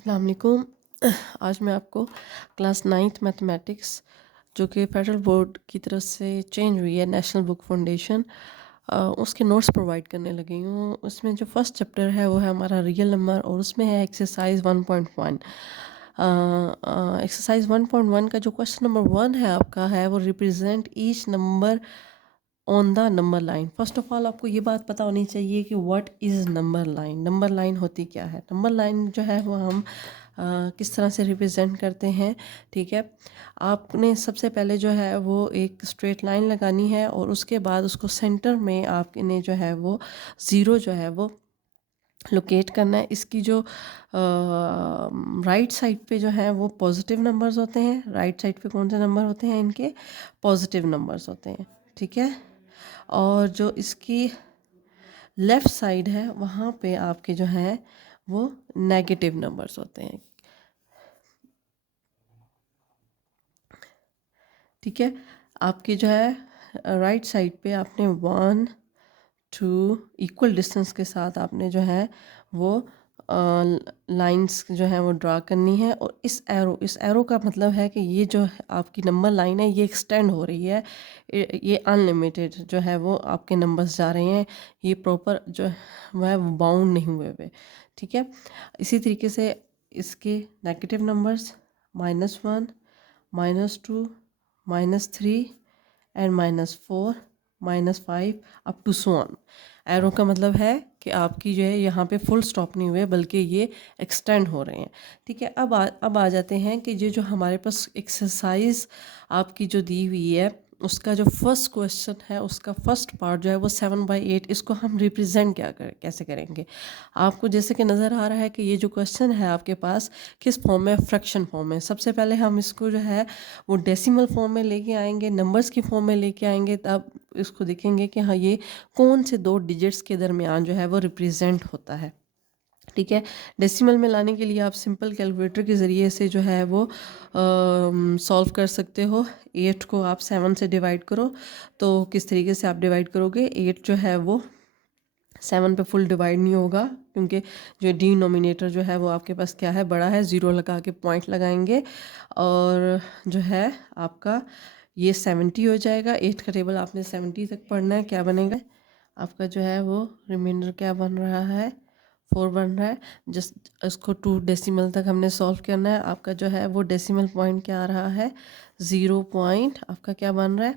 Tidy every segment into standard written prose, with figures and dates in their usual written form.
अस्सलाम वालेकुम। आज मैं आपको क्लास नाइन्थ मैथमेटिक्स जो कि फेडरल बोर्ड की तरफ से चेंज हुई है, नेशनल बुक फाउंडेशन, उसके नोट्स प्रोवाइड करने लगी हूँ। उसमें जो फर्स्ट चैप्टर है वो है हमारा रियल नंबर और उसमें है एक्सरसाइज 1.1। एक्सरसाइज 1.1 का जो क्वेश्चन नंबर 1 है आपका है वो represent each number on the number line. First of all आपको ये बात पता होनी चाहिए कि what is number line. Number line होती क्या है? नंबर लाइन जो है वो हम किस तरह से रिप्रेजेंट करते हैं, ठीक है। आपने सबसे पहले जो है वो एक स्ट्रेट लाइन लगानी है और उसके बाद उसको सेंटर में आपने जो है वो ज़ीरो जो है वो लोकेट करना है। इसकी जो राइट साइड पे जो है वो पॉजिटिव नंबर्स होते हैं। राइट साइड पे कौन से नंबर होते हैं? इनके पॉजिटिव नंबर्स होते हैं, ठीक है। और जो इसकी लेफ़्ट साइड है वहाँ पे आपके जो हैं वो नेगेटिव नंबर्स होते हैं, ठीक है। आपकी जो है राइट साइड पे आपने 1 2 इक्वल डिस्टेंस के साथ आपने जो है वो लाइंस जो है वो ड्रा करनी है। और इस एरो का मतलब है कि ये जो आपकी नंबर लाइन है ये एक्सटेंड हो रही है। ये अनलिमिटेड जो है वो आपके नंबर्स जा रहे हैं। ये प्रॉपर जो है वो बाउंड नहीं हुए हुए, ठीक है। इसी तरीके से इसके negative numbers -1 -2 -3 and -4 -5 up to so on. Arrow का मतलब है कि आपकी जो है यहाँ पे फुल स्टॉप नहीं हुए बल्कि ये एक्सटेंड हो रहे हैं, ठीक है। अब आ जाते हैं कि ये जो हमारे पास एक्सरसाइज आपकी जो दी हुई है उसका जो फर्स्ट क्वेश्चन है उसका फर्स्ट पार्ट जो है वो 7/8। इसको हम रिप्रेजेंट कैसे करेंगे? आपको जैसे कि नज़र आ रहा है कि ये जो क्वेश्चन है आपके पास किस फॉर्म में? फ्रैक्शन फॉर्म में। सबसे पहले हम इसको जो है वो डेसिमल फॉर्म में लेके आएंगे, नंबर्स की फॉर्म में लेके आएंगे, तब इसको देखेंगे कि हाँ ये कौन से दो डिजिट्स के दरमियान जो है वो रिप्रेजेंट होता है, ठीक है। डेसिमल में लाने के लिए आप सिंपल कैलकुलेटर के ज़रिए से जो है वो सॉल्व कर सकते हो। 8 को आप 7 से डिवाइड करो तो किस तरीके से आप डिवाइड करोगे? 8 जो है वो 7 पे फुल डिवाइड नहीं होगा क्योंकि जो डिनोमिनेटर जो है वो आपके पास क्या है? बड़ा है। ज़ीरो लगा के पॉइंट लगाएंगे और जो है आपका ये 70 हो जाएगा। 8 का टेबल आपने 70 तक पढ़ना है। क्या बनेगा आपका जो है वो रिमाइंडर? क्या बन रहा है? 4 बन रहा है। जस्ट इसको 2 डेसिमल तक हमने सॉल्व करना है। आपका जो है वो डेसिमल पॉइंट क्या आ रहा है? 0 पॉइंट आपका क्या बन रहा है?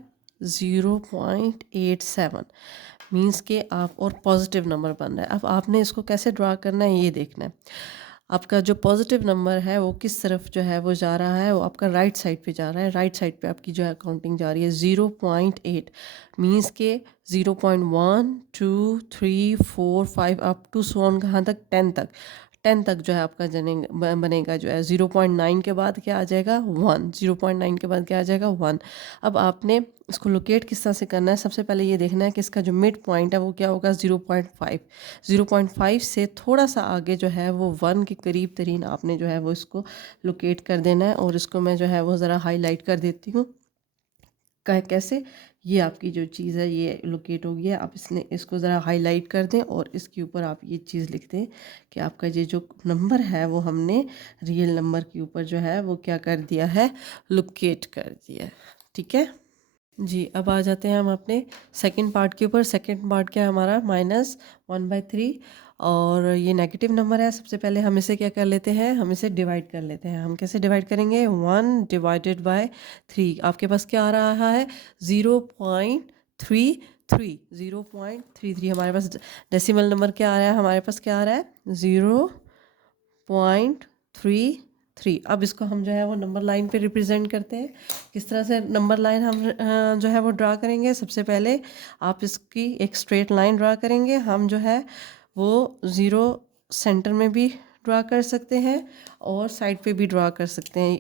0.87 मीन्स के आप और पॉजिटिव नंबर बन रहा है। अब आपने इसको कैसे ड्रा करना है ये देखना है। आपका जो पॉजिटिव नंबर है वो किस तरफ जो है वो जा रहा है? वो आपका राइट साइड पे जा रहा है। राइट साइड पे आपकी जो है काउंटिंग जा रही है 0.8 मीन्स के 0.1 2 3 4 5 अप टू सो ऑन कहाँ तक? 10 तक। 10 तक जो है आपका बनेगा जो है 0.9 के बाद क्या आ जाएगा? 1। 0.9 के बाद क्या आ जाएगा? 1। अब आपने इसको लोकेट किस तरह से करना है? सबसे पहले ये देखना है कि इसका जो मिड पॉइंट है वो क्या होगा? 0.5। 0.5 से थोड़ा सा आगे जो है वो 1 के करीब तरीन आपने जो है वो इसको लोकेट कर देना है। और इसको मैं जो है वो ज़रा हाईलाइट कर देती हूँ। कैसे? ये आपकी जो चीज़ है ये लोकेट हो गई है। आप इसको ज़रा हाईलाइट कर दें और इसके ऊपर आप ये चीज़ लिख दें कि आपका ये जो नंबर है वो हमने रियल नंबर के ऊपर जो है वो क्या कर दिया है? लोकेट कर दिया है, ठीक है जी। अब आ जाते हैं हम अपने सेकंड पार्ट के ऊपर। सेकंड पार्ट क्या है हमारा? -1/3 और ये नेगेटिव नंबर है। सबसे पहले हम इसे क्या कर लेते हैं? हम इसे डिवाइड कर लेते हैं। हम कैसे डिवाइड करेंगे? 1 डिवाइडेड बाय 3। आपके पास क्या आ रहा है? 0.33। 0.33 हमारे पास डेसिमल नंबर क्या आ रहा है? हमारे पास क्या आ रहा है? 0.33। अब इसको हम जो है वो नंबर लाइन पे रिप्रेजेंट करते हैं। किस तरह से नंबर लाइन हम जो है वो ड्रा करेंगे? सबसे पहले आप इसकी एक स्ट्रेट लाइन ड्रा करेंगे। हम जो है वो ज़ीरो सेंटर में भी ड्रा कर सकते हैं और साइड पे भी ड्रा कर सकते हैं,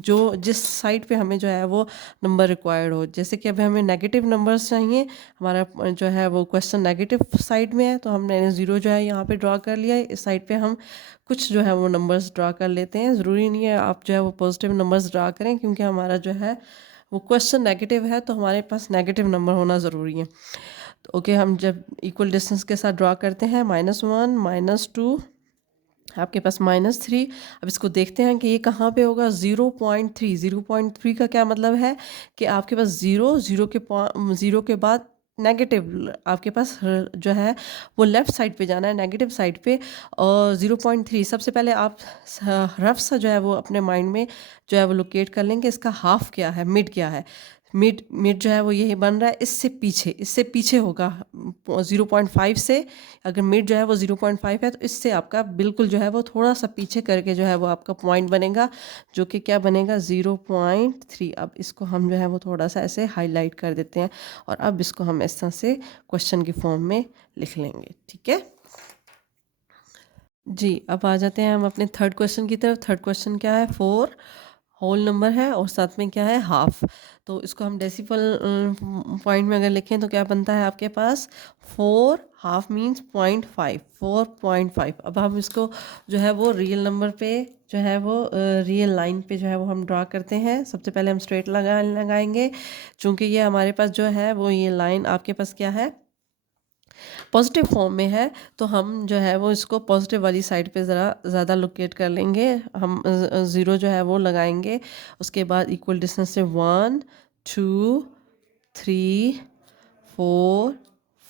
जो जिस साइड पे हमें जो है वो नंबर रिक्वायर्ड हो। जैसे कि अभी हमें नेगेटिव नंबर्स चाहिए, हमारा जो है वो क्वेश्चन नेगेटिव साइड में है तो हमने ज़ीरो जो है यहाँ पे ड्रा कर लिया है। इस साइड पे हम कुछ जो है वो नंबर्स ड्रा कर लेते हैं। ज़रूरी नहीं है आप जो है वो पॉजिटिव नंबर्स ड्रा करें क्योंकि हमारा जो है वो क्वेश्चन नेगेटिव है तो हमारे पास नेगेटिव नंबर होना ज़रूरी है। तो ओके, हम जब इक्वल डिस्टेंस के साथ ड्रा करते हैं -1 -2 आपके पास -3। अब इसको देखते हैं कि ये कहाँ पे होगा, 0.3। 0.3 का क्या मतलब है कि आपके पास ज़ीरो के बाद नेगेटिव आपके पास जो है वो लेफ़्ट साइड पे जाना है, नेगेटिव साइड पे। और 0.3 सबसे पहले आप रफ सा जो है वो अपने माइंड में जो है वो लोकेट कर लेंगे, इसका हाफ क्या है, मिड क्या है। मिड मिड जो है वो यही बन रहा है, इससे पीछे होगा 0.5 से। अगर मिड जो है वो 0.5 है तो इससे आपका बिल्कुल जो है वो थोड़ा सा पीछे करके जो है वो आपका पॉइंट बनेगा, जो कि क्या बनेगा, 0.3। अब इसको हम जो है वो थोड़ा सा ऐसे हाईलाइट कर देते हैं और अब इसको हम इस तरह से क्वेश्चन की फॉर्म में लिख लेंगे, ठीक है जी। अब आ जाते हैं हम अपने थर्ड क्वेश्चन की तरफ। थर्ड क्वेश्चन क्या है, 4 होल नंबर है और साथ में क्या है, हाफ। तो इसको हम डेसिमल पॉइंट में अगर लिखें तो क्या बनता है आपके पास, 4 हाफ मीन्स 0.5, 4.5। अब हम इसको जो है वो रियल नंबर पे जो है वो रियल लाइन पे जो है वो हम ड्रा करते हैं। सबसे पहले हम स्ट्रेट लगाएंगे, चूँकि ये हमारे पास जो है वो ये लाइन आपके पास क्या है, पॉजिटिव फॉर्म में है, तो हम जो है वो इसको पॉजिटिव वाली साइड पे ज़रा ज़्यादा लोकेट कर लेंगे। हम ज़ीरो जो है वो लगाएंगे, उसके बाद इक्वल डिस्टेंस से 1 2 3 4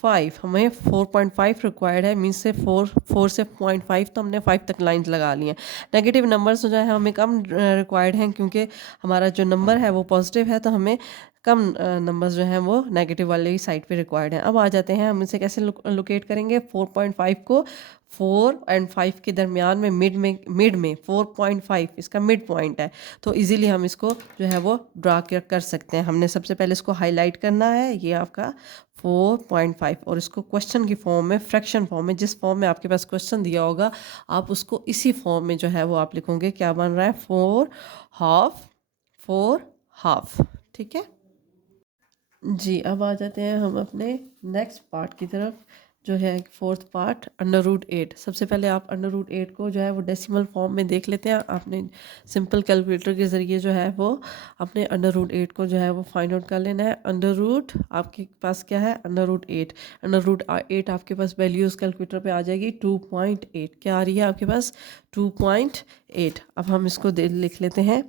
5। हमें 4.5 रिक्वायर्ड है, मीन्स से 4 से 0.5, तो हमने 5 तक लाइंस लगा ली हैं। नेगेटिव नंबर्स जो है हमें कम रिक्वायर्ड हैं, क्योंकि हमारा जो नंबर है वो पॉजिटिव है, तो हमें कम नंबर्स जो हैं वो नेगेटिव वाले ही साइड पे रिक्वायर्ड हैं। अब आ जाते हैं, हम इसे कैसे लोकेट करेंगे, 4.5 को 4 एंड 5 के दरमियान में मिड में 4.5 इसका मिड पॉइंट है, तो इजीली हम इसको जो है वो ड्रा कर सकते हैं। हमने सबसे पहले इसको हाईलाइट करना है, ये आपका 4.5, और इसको क्वेश्चन की फॉर्म में, फ्रैक्शन फॉर्म में, जिस फॉर्म में आपके पास क्वेश्चन दिया होगा आप उसको इसी फॉर्म में जो है वो आप लिखोगे। क्या बन रहा है, 4 हाफ, ठीक है जी। अब आ जाते हैं हम अपने नेक्स्ट पार्ट की तरफ, जो है फोर्थ पार्ट, √8। सबसे पहले आप √8 को जो है वो डेसिमल फॉर्म में देख लेते हैं। आपने सिंपल कैलकुलेटर के ज़रिए जो है वो अपने √8 को जो है वो फाइंड आउट कर लेना है। अंडर आपके पास क्या है, √8। √8 आपके पास वैल्यू उस कैलकुलेटर पे आ जाएगी 2.8। क्या आ रही है आपके पास, 2.8। अब हम इसको लिख लेते हैं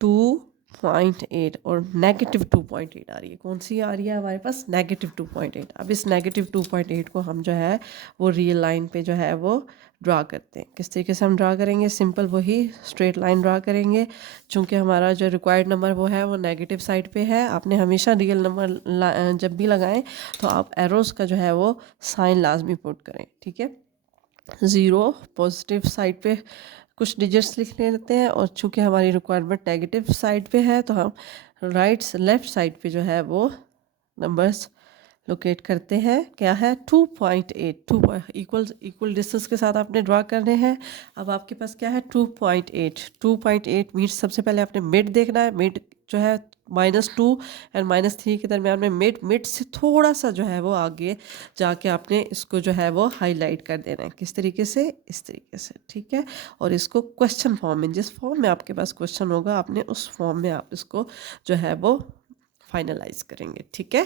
2.8, और -2.8 आ रही है। कौन सी आ रही है हमारे पास, -2.8। अब इस -2.8 को हम जो है वो रियल लाइन पे जो है वो ड्रा करते हैं। किस तरीके से हम ड्रा करेंगे, सिंपल वही स्ट्रेट लाइन ड्रा करेंगे। चूँकि हमारा जो रिक्वायर्ड नंबर वो है वो नेगेटिव साइड पे है। आपने हमेशा रियल नंबर जब भी लगाएं तो आप एरोज़ का जो है वो साइन लाजमी पुट करें, ठीक है। 0 पॉजिटिव साइड पे कुछ डिजिट्स लिख लेते हैं, और चूंकि हमारी रिक्वायरमेंट नेगेटिव साइड पे है तो हम लेफ़्ट साइड पे जो है वो नंबर्स लोकेट करते हैं। क्या है, 2.8। इक्वल डिस्टेंस के साथ आपने ड्रा करने हैं। अब आपके पास क्या है, 2.8 मीन्स सबसे पहले आपने मिड देखना है। मिड जो है -2 एंड -3 के दरमियान में मिड से थोड़ा सा जो है वो आगे जाके आपने इसको जो है वो हाईलाइट कर देना है। किस तरीके से, इस तरीके से, ठीक है। और इसको क्वेश्चन फॉर्म में, जिस फॉर्म में आपके पास क्वेश्चन होगा आपने उस फॉर्म में आप इसको जो है वो फाइनलाइज करेंगे, ठीक है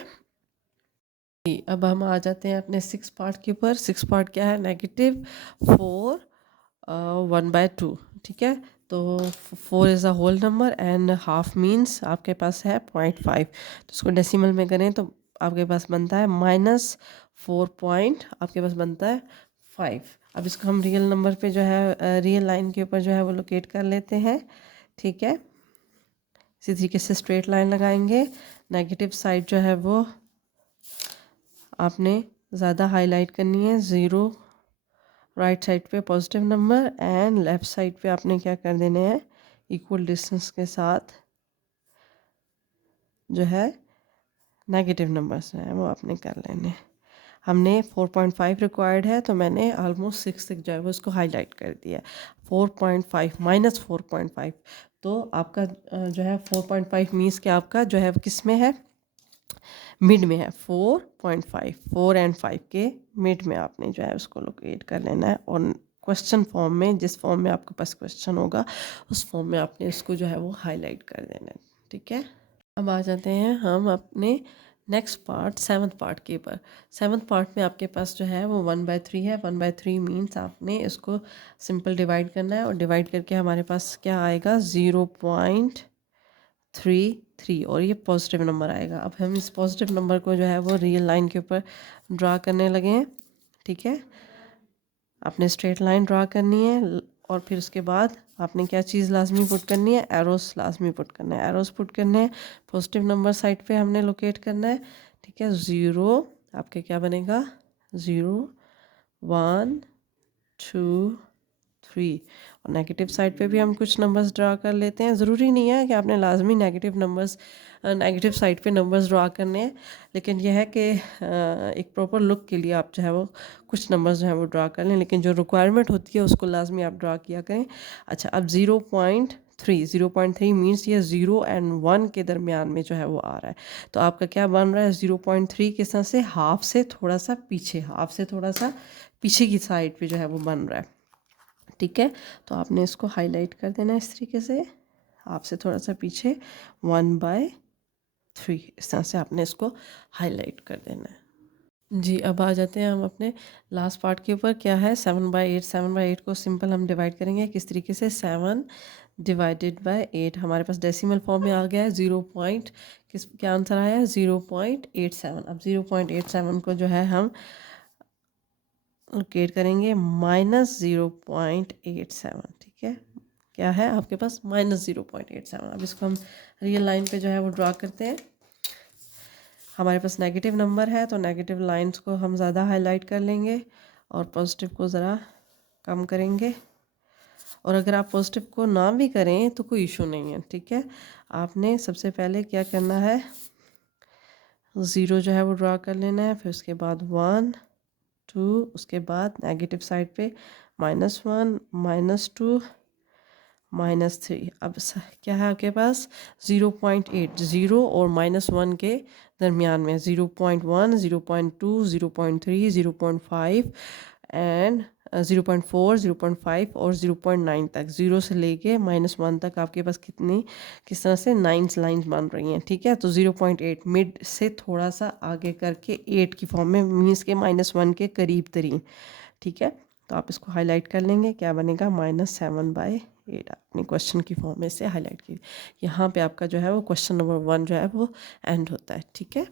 जी। अब हम आ जाते हैं अपने 6 पार्ट के ऊपर। 6 पार्ट क्या है, -4 1/2, ठीक है। तो 4 is a whole number and half means आपके पास है 0.5। तो इसको डेसिमल में करें तो आपके पास बनता है -4 पॉइंट, आपके पास बनता है 5। अब इसको हम रियल नंबर पे जो है रियल लाइन के ऊपर जो है वो लोकेट कर लेते हैं, ठीक है। इसी तरीके से स्ट्रेट लाइन लगाएंगे। नेगेटिव साइड जो है वो आपने ज़्यादा हाईलाइट करनी है। 0 राइट साइड पे positive number and left side पे आपने क्या कर देने हैं, इक्वल डिस्टेंस के साथ जो है नेगेटिव नंबर्स हैं वो आपने कर लेने। हमने 4.5 रिक्वायर्ड है, तो मैंने ऑलमोस्ट 6 तक जो है वो उसको हाईलाइट कर दिया। 4.5 -4.5, तो आपका जो है 4.5 मीन्स कि आपका जो है किस में है, मिड में है। 4.5, 4 एंड 5 के मिड में आपने जो है उसको लोकेट कर लेना है, और क्वेश्चन फॉर्म में, जिस फॉर्म में आपके पास क्वेश्चन होगा उस फॉर्म में आपने इसको जो है वो हाईलाइट कर देना है, ठीक है। अब आ जाते हैं हम अपने नेक्स्ट पार्ट सेवन्थ पार्ट के ऊपर। सेवन्थ पार्ट में आपके पास जो है वो 1/3 है। 1/3 मीन्स आपने इसको सिंपल डिवाइड करना है और डिवाइड करके हमारे पास क्या आएगा 0.33 और ये पॉजिटिव नंबर आएगा। अब हम इस पॉजिटिव नंबर को जो है वो रियल लाइन के ऊपर ड्रा करने लगे हैं। ठीक है, आपने स्ट्रेट लाइन ड्रा करनी है और फिर उसके बाद आपने क्या चीज़ लाजमी पुट करनी है, एरोस लाजमी पुट करना है। एरोस पुट करने हैं, पॉजिटिव नंबर साइड पे हमने लोकेट करना है। ठीक है, 0 आपके क्या बनेगा 0 1 2 3 और नेगेटिव साइड पे भी हम कुछ नंबर्स ड्रा कर लेते हैं। ज़रूरी नहीं है कि आपने लाजमी नेगेटिव साइड पे नंबर्स ड्रा करने हैं, लेकिन यह है कि एक प्रॉपर लुक के लिए आप जो है वो कुछ नंबर्स जो है वो ड्रा कर लें, लेकिन जो रिक्वायरमेंट होती है उसको लाजमी आप ड्रा किया करें। अच्छा, अब 0.3 मीन्स ये 0 और 1 के दरमियान में जो है वो आ रहा है। तो आपका क्या बन रहा है 0.3 किस तरह से हाफ से थोड़ा सा पीछे की साइड पे जो है वो बन रहा है। ठीक है, तो आपने इसको हाईलाइट कर देना है इस तरीके से, आपसे थोड़ा सा पीछे 1/3 इस तरह से आपने इसको हाईलाइट कर देना है। जी, अब आ जाते हैं हम अपने लास्ट पार्ट के ऊपर। क्या है 7/8। 7/8 को सिंपल हम डिवाइड करेंगे किस तरीके से 7 डिवाइडेड बाय 8 हमारे पास डेसिमल फॉर्म में आ गया है क्या आंसर आया है 0.87। अब 0.87 को जो है हम लोकेट करेंगे -0.87। ठीक है, क्या है आपके पास -0.87। अब इसको हम रियल लाइन पे जो है वो ड्रा करते हैं। हमारे पास नेगेटिव नंबर है तो नेगेटिव लाइंस को हम ज़्यादा हाईलाइट कर लेंगे और पॉजिटिव को ज़रा कम करेंगे। और अगर आप पॉजिटिव को ना भी करें तो कोई इशू नहीं है। ठीक है, आपने सबसे पहले क्या करना है 0 जो है वो ड्रा कर लेना है, फिर उसके बाद 1 2, उसके बाद नेगेटिव साइड पे -1 -2 -3। अब क्या है आपके पास 0.8 0 और -1 के दरमियान में 0.1 0.2 0.3 0.5 एंड 0.4 0.5 और 0.9 तक, 0 से लेके -1 तक आपके पास किस तरह से 9 लाइन्स बन रही हैं। ठीक है, तो 0.8 मिड से थोड़ा सा आगे करके 8 की फॉर्म में मीन्स के -1 के करीब तरीन। ठीक है, तो आप इसको हाईलाइट कर लेंगे, क्या बनेगा -7/8 अपनी क्वेश्चन की फॉर्म में से हाईलाइट की। यहाँ पे आपका जो है वो क्वेश्चन नंबर 1 जो है वो एंड होता है। ठीक है।